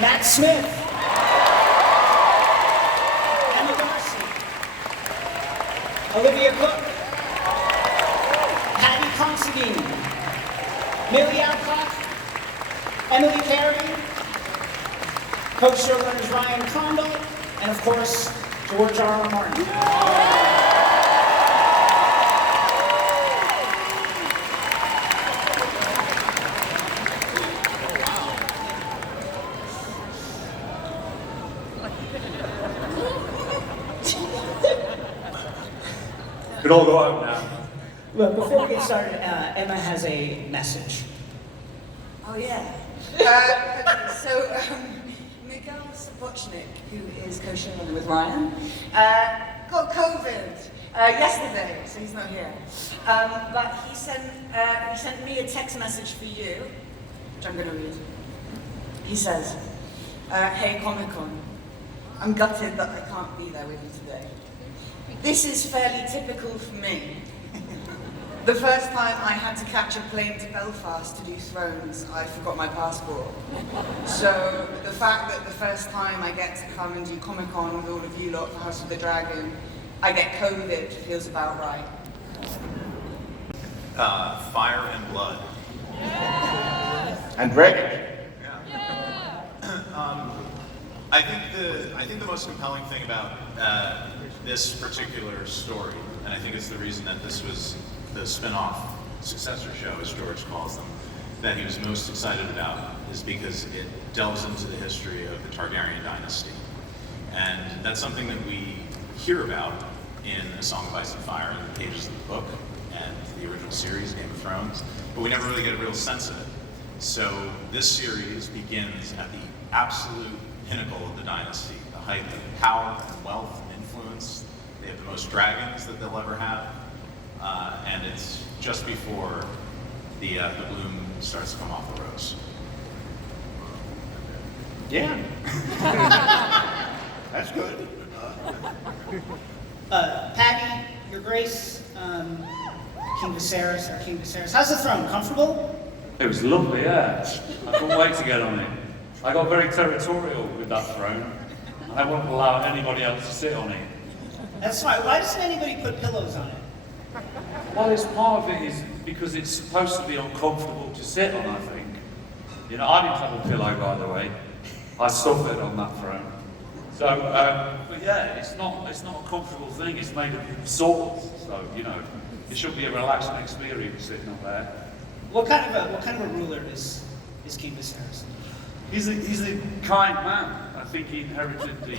Matt Smith, Arcy, Olivia Cooke, Paddy Considine, Olivia Cooke, Emily Carey, co-showrunners Ryan Condal, and of course, George R.R. Martin. Could all go out now. Well, before we get started, Emma has a message. Oh, yeah. Miguel Sapochnik, who is co-showrunner with Ryan, got COVID yesterday, so he's not here. But he sent me a text message for you, which I'm going to read. He says, "Hey Comic-Con, I'm gutted that I can't be there with you today. This is fairly typical for me. The first time I had to catch a plane to Belfast to do Thrones, I forgot my passport. So the fact that the first time I get to come and do Comic-Con with all of you lot for House of the Dragon, I get COVID feels about right." Fire and blood. And Dragon. I think the most compelling thing about this particular story, and I think it's the reason that this was the spin-off successor show, as George calls them, that he was most excited about, is because it delves into the history of the Targaryen dynasty. And that's something that we hear about in A Song of Ice and Fire, in the pages of the book, and the original series, Game of Thrones, but we never really get a real sense of it. So this series begins at the absolute pinnacle of the dynasty, the height of power and wealth and influence. They have the most dragons that they'll ever have, and it's just before the bloom starts to come off the rose. Yeah. That's good. Paddy, Your Grace, King Viserys, our King Viserys. How's the throne? Comfortable? It was lovely, yeah. I couldn't wait to get on it. I got very territorial with that throne, and I wouldn't allow anybody else to sit on it. That's right. Why doesn't anybody put pillows on it? Well, it's part of it is because it's supposed to be uncomfortable to sit on, I think. You know, I didn't have a pillow, by the way. I suffered on that throne. So, but yeah, it's not a comfortable thing. It's made of swords, so you know, it should be a relaxing experience sitting up there. What kind of a ruler is King Viserys? He's a kind man. I think he inherited the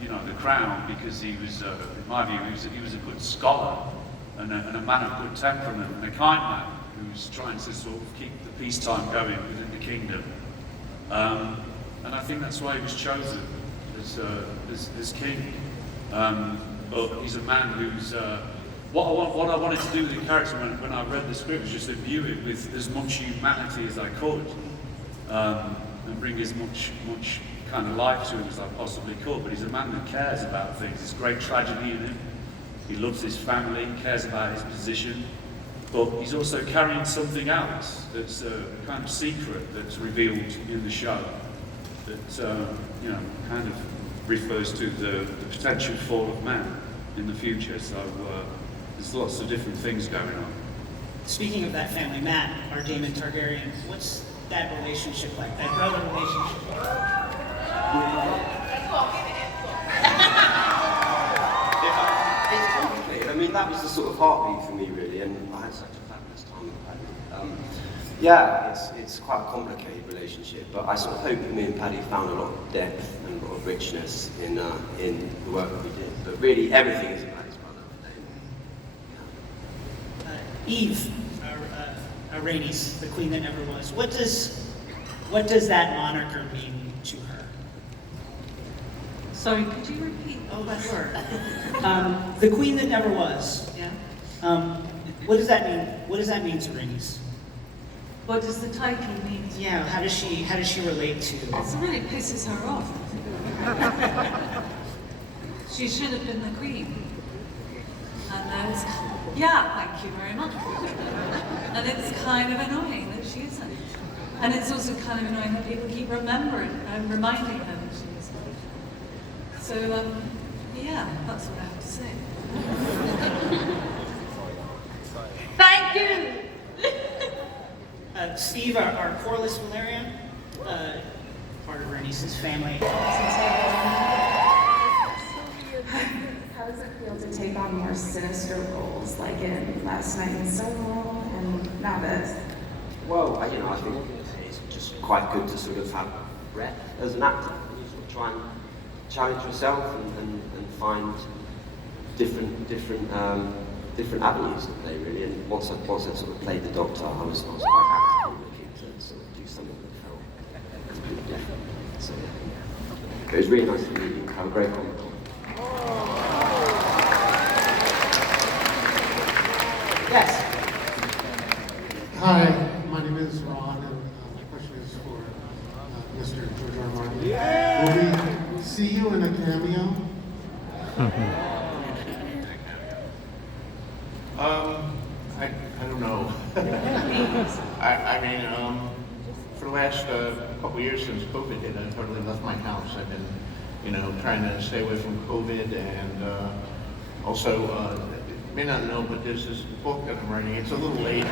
the crown because he was, in my view, he was a good scholar and a man of good temperament and a kind man who's trying to sort of keep the peacetime going within the kingdom. And I think that's why he was chosen as king. But he's a man who's what I wanted to do with the character when I read the script was just imbue it with as much humanity as I could, and bring as much kind of life to him as I possibly could. But he's a man that cares about things. There's great tragedy in him. He loves his family, cares about his position, but he's also carrying something out that's a kind of secret that's revealed in the show that kind of refers to the potential fall of man in the future. So there's lots of different things going on. Speaking of that family, Matt, our Daemon Targaryen, what's that relationship like? That brother relationship? It's complicated. I mean, that was the sort of heartbeat for me, really, and I had such a fabulous time with Paddy. It's quite a complicated relationship, but I sort of hope that me and Paddy found a lot of depth and a lot of richness in the work that we did. But really, everything is about his brother. Eve, our Rhaenys, the queen that never was. What does that moniker mean to her? Sorry, could you repeat? Oh, sure. The queen that never was. Yeah. What does that mean? What does that mean to Rhaenys? What does the title mean? Yeah. How does she relate to? It really pisses her off. She should have been the queen. And it's, yeah, thank you very much. And it's kind of annoying that she isn't. And it's also kind of annoying how people keep remembering and reminding her that she was dead. So, yeah, that's what I have to say. Thank you! Steve, our Corliss Valerian, part of her niece's family. How does it feel to take on more sinister roles, like in Last Night in Soho and now this? Well, I think it's just quite good to sort of have breadth as an actor. You sort of try and challenge yourself and find different avenues to play, really. And once I sort of played the Doctor, I was quite actively looking to sort of do something that felt completely different. So yeah. It was really nice to meet you. Have a great Comic Con. Yes. Hi, my name is Ron, and my question is for Mr. George R. R. Martin. Will we see you in a cameo? I don't know. I mean, for the last couple years since COVID hit, I've hardly left my house. I've been, trying to stay away from COVID, and also, you may not know, but there's this book that I'm writing. It's a little late.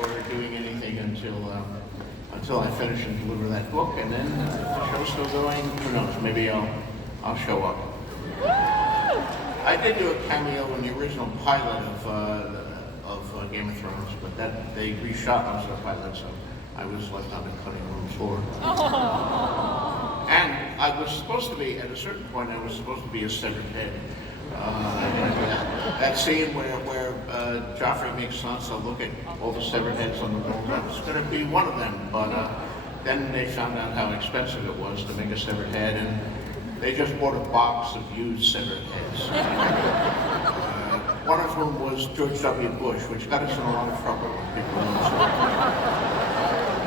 or doing anything until I finish and deliver that book, and then the show's still going. Who knows? Maybe I'll show up. I did do a cameo in the original pilot of Game of Thrones, but they reshot most of the pilot, so I was left on the cutting room floor. And I was supposed to be, at a certain point, I was supposed to be a severed head. That scene where Joffrey makes Sansa look at all the severed heads on the wall, I was going to be one of them, but then they found out how expensive it was to make a severed head, and they just bought a box of used severed heads. One of whom was George W. Bush, which got us in a lot of trouble with people in the store.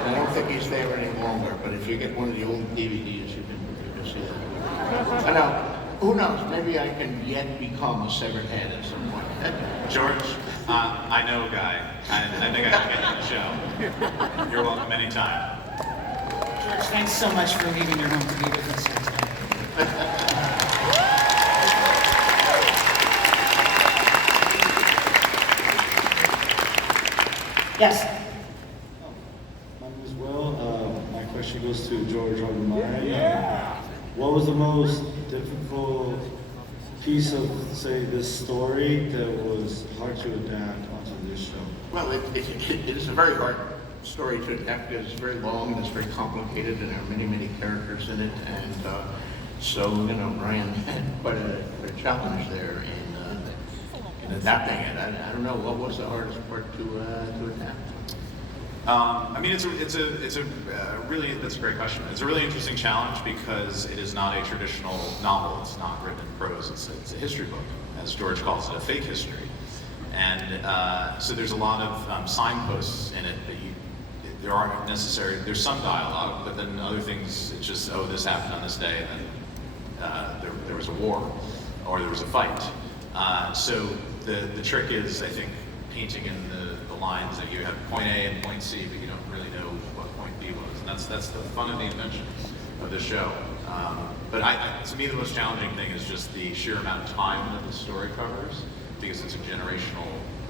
And I don't think he's there any longer, but if you get one of the old DVDs, you can see it. I know. Who knows? Maybe I can yet become a severed head at some point. George, I know a guy. I think I can get you on the show. You're welcome anytime. George, thanks so much for leaving your home to be with us here today. Yes. My name is Will. My question goes to George R. R. Martin. What was the most difficult piece of, say, this story that was hard to adapt onto this show? Well, it is a very hard story to adapt because it's very long and it's very complicated, and there are many, many characters in it, and so Ryan had quite a challenge there in adapting it. I don't know, what was the hardest part to adapt? I mean, that's a great question. It's a really interesting challenge because it is not a traditional novel. It's not written in prose. It's a history book, as George calls it, a fake history. And so there's a lot of signposts in it that there aren't necessary. There's some dialogue, but then other things, it's just, oh, this happened on this day, and then there was a war, or there was a fight. So the trick is, I think, painting in the lines that you have point A and point C, but you don't really know what point B was. And that's the fun of the invention of this show. But to me, the most challenging thing is just the sheer amount of time that the story covers, because it's the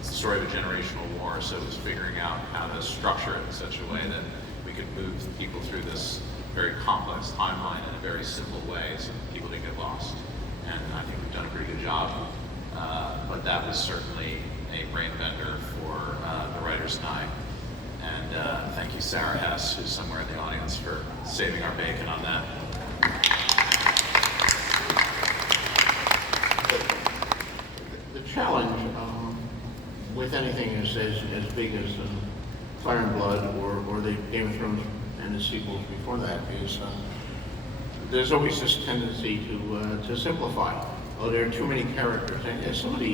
story of a generational war, so it's figuring out how to structure it in such a way that we could move people through this very complex timeline in a very simple way so people didn't get lost. And I think we've done a pretty good job. But that was certainly a brain bender for the writers and I. And thank you, Sarah Hess, who's somewhere in the audience, for saving our bacon on that. The challenge with anything as big as Fire and Blood or the Game of Thrones and the sequels before that is there's always this tendency to simplify. Oh, there are too many characters. And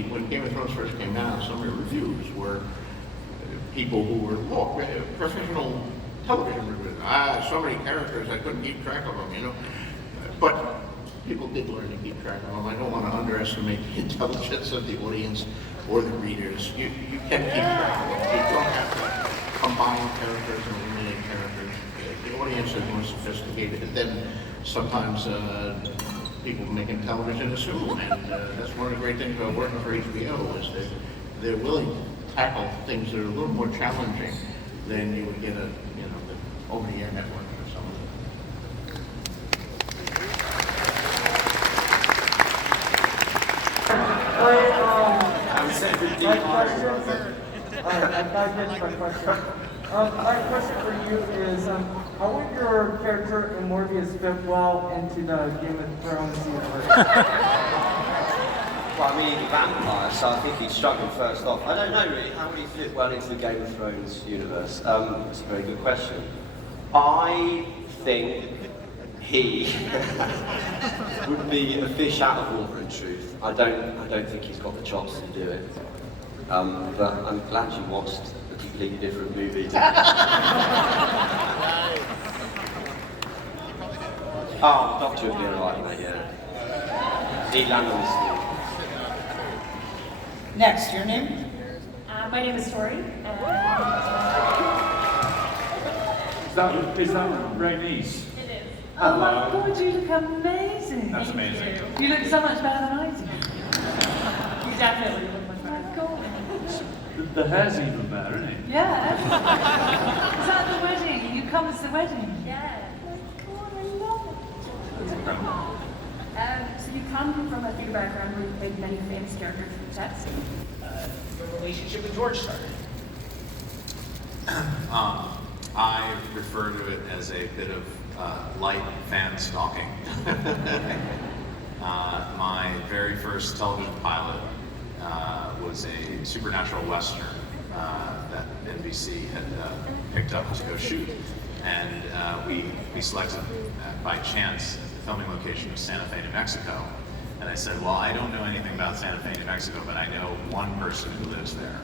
when Game of Thrones first came out, some of the reviews were people who were professional television reviewers. So many characters, I couldn't keep track of them, But people did learn to keep track of them. I don't want to underestimate the intelligence of the audience or the readers. You can keep track of them. You don't have to combine characters and eliminate characters. The audience is more sophisticated than sometimes people making television assume. And that's one of the great things about working for HBO is that they're willing to tackle things that are a little more challenging than you would get a, the over-the-air network or something. My question for you is, how would your character in Morbius fit well into the Game of Thrones universe? Well, I mean, vampire, so I think he'd struggle first off. I don't know really, how would he fit well into the Game of Thrones universe? That's a very good question. I think he would be a fish out of water in truth. I don't think he's got the chops to do it. But I'm glad you watched a completely different movie. Oh, Doctor would be alright, mate, yeah. He landed on the Next, your name? My name is Tori. Is that Rhaenys? It is. Oh my God, you look amazing. That's amazing. You look so much better than I do. You definitely look much Oh my God. The hair's even better, isn't it? Yeah. Is that the wedding? You come as the wedding? Yeah. Oh my God, I love it. It's incredible. So you come from a theater background where you played many famous characters from sets. Your relationship with George started. I refer to it as a bit of light fan stalking. My very first television pilot was a supernatural western that NBC had picked up to go shoot. And we selected, by chance, the filming location of Santa Fe, New Mexico. And I said, well, I don't know anything about Santa Fe, New Mexico, but I know one person who lives there.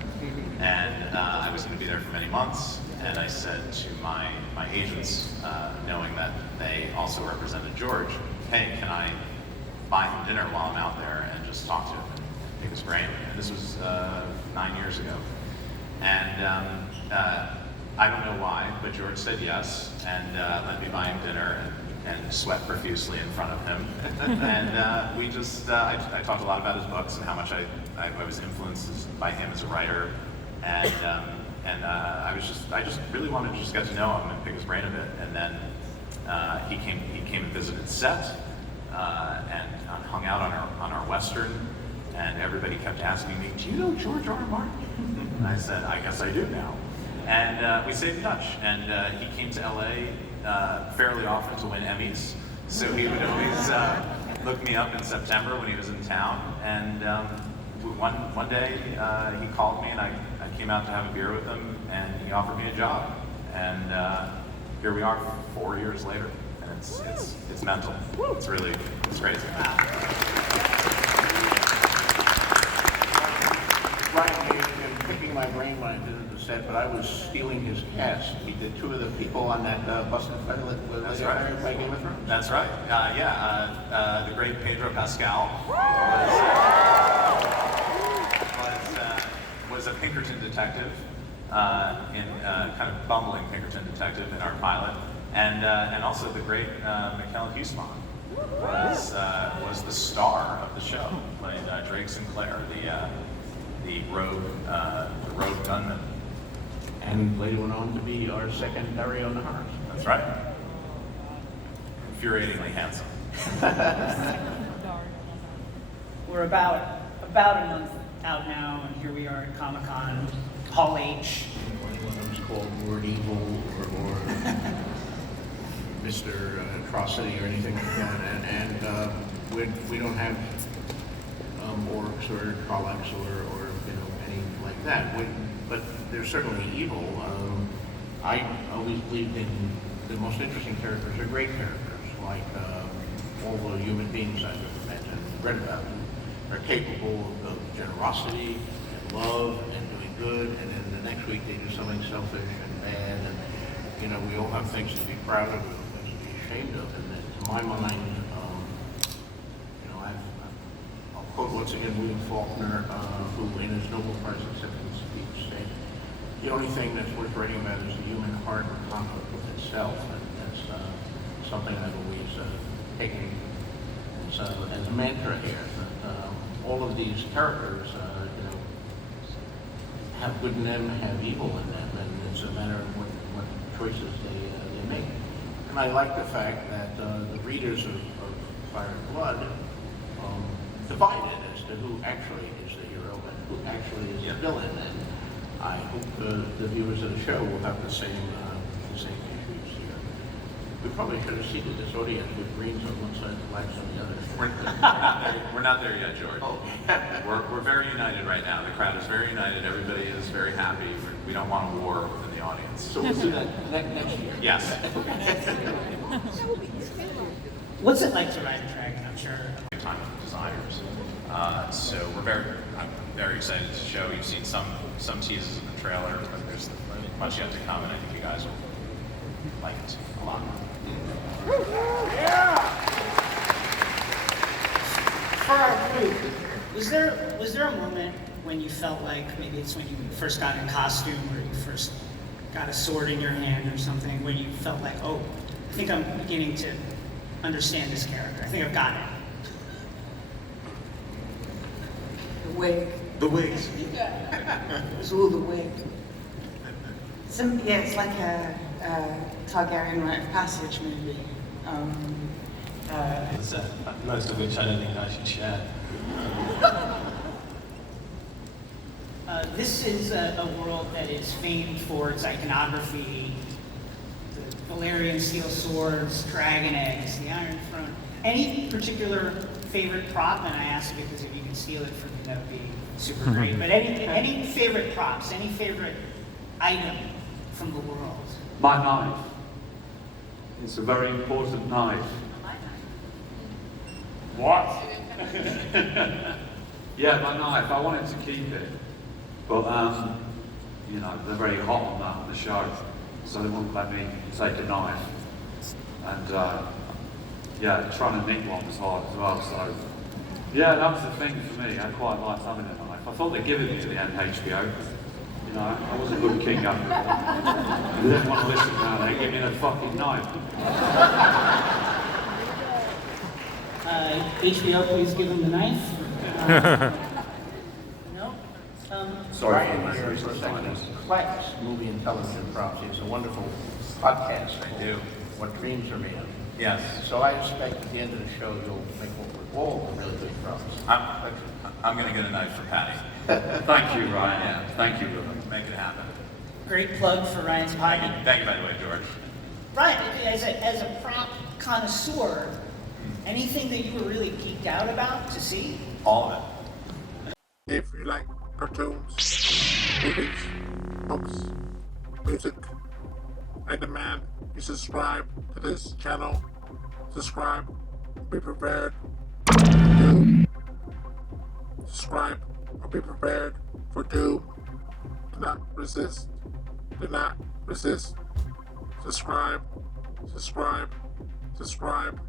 And I was going to be there for many months. And I said to my agents, knowing that they also represented George, hey, can I buy him dinner while I'm out there and just talk to him and pick his brain? And this was 9 years ago. And I don't know why, but George said yes and let me buy him dinner and sweat profusely in front of him. And we just, I talked a lot about his books and how much I was influenced by him as a writer. And I just really wanted to just get to know him and pick his brain a bit. And then he came and visited set and hung out on our Western. And everybody kept asking me, do you know George R. R. Martin? And I said, I guess I do now. And we stayed in touch. And he came to LA fairly often to win Emmys. So he would always look me up in September when he was in town. And one day he called me and I came out to have a beer with him and he offered me a job. And here we are 4 years later. And it's mental. It's crazy. Ryan, you've been picking my brain when I did the set, but I was stealing his cast. He did two of the people on that Busted Featherlet was hired by Game of Thrones. That's right. The great Pedro Pascal was a Pinkerton detective, kind of bumbling Pinkerton detective in our pilot, and also the great Michael Huisman was the star of the show, playing Drake Sinclair, the rogue gunman. And later went on to be our second Dario Naharis. That's right. Infuriatingly handsome. We're about a month out now, and here we are at Comic-Con, Hall H. One of them's called Word Evil or Mr. Atrocity or anything like that. And we don't have orcs or Trollocs or any like that. But they're certainly evil. I always believed in the most interesting characters are great characters, like all the human beings I've ever met and read about. Are capable of generosity and love and doing good, and then the next week they do something selfish and bad, and we all have things to be proud of, and things to be ashamed of. And to my mind, once again, William Faulkner, who in his Nobel Prize acceptance speech said, the only thing that's worth writing about is the human heart and conflict with itself, and that's something I've always taken as a mantra here. That, all of these characters, have good in them, have evil in them, and it's a matter of what choices they make. And I like the fact that the readers of Fire and Blood divided as to who actually is the hero and who actually is the villain. And I hope the viewers of the show will have the same issues here. We probably should have seated this audience with greens on one side and blacks on the other. We're not there yet, George. Oh. We're very united right now. The crowd is very united. Everybody is very happy. We don't want a war within the audience. So we'll do that next year. Yes. What's it like to ride a dragon? I'm sure. Time of designers. So I'm very excited to show. You've seen some teases in the trailer, but there's much yet to come, and I think you guys will like it a lot. For our group, was there a moment when you felt like, maybe it's when you first got in costume or you first got a sword in your hand or something, when you felt like, oh, I think I'm beginning to understand this character. I think I've got it. The wig. The wigs. It's all the wig. It's like a Targaryen rite of passage, maybe. Most of which I don't think I should share. This is a world that is famed for its iconography, the Valyrian steel swords, dragon eggs, the Iron Throne. Any particular favorite prop? And I ask because if you can steal it from me, that would be super great. But any favorite props, any favorite item from the world? My knife. It's a very important knife. What? Yeah, my knife. I wanted to keep it, but they're very hot on that on the show, so they wouldn't let me take a knife. And trying to nick one was hard as well. So yeah, that was the thing for me. I quite liked having a knife. I thought they'd give it me to the end HBO. I was a good king after all. They didn't want to listen now. They give me the fucking knife. HBO, please give him the knife. No? Sorry for my first second. Flex movie and television props. It's a wonderful podcast. I do. What dreams are made of. Yes. So I expect at the end of the show you'll make all the really good props. I'm going to get a knife for Paddy. Thank you, Ryan. Yeah. Thank you, Ruben. Make it happen. Great plug for Ryan's podcast. Thank you, by the way, George. Ryan, as a prop connoisseur, anything that you were really geeked out about to see? All of it. If you like cartoons, movies, books, music, I demand you subscribe to this channel. Subscribe, be prepared for doom. Subscribe or be prepared for doom. Do not resist. Do not resist. Subscribe, subscribe, subscribe.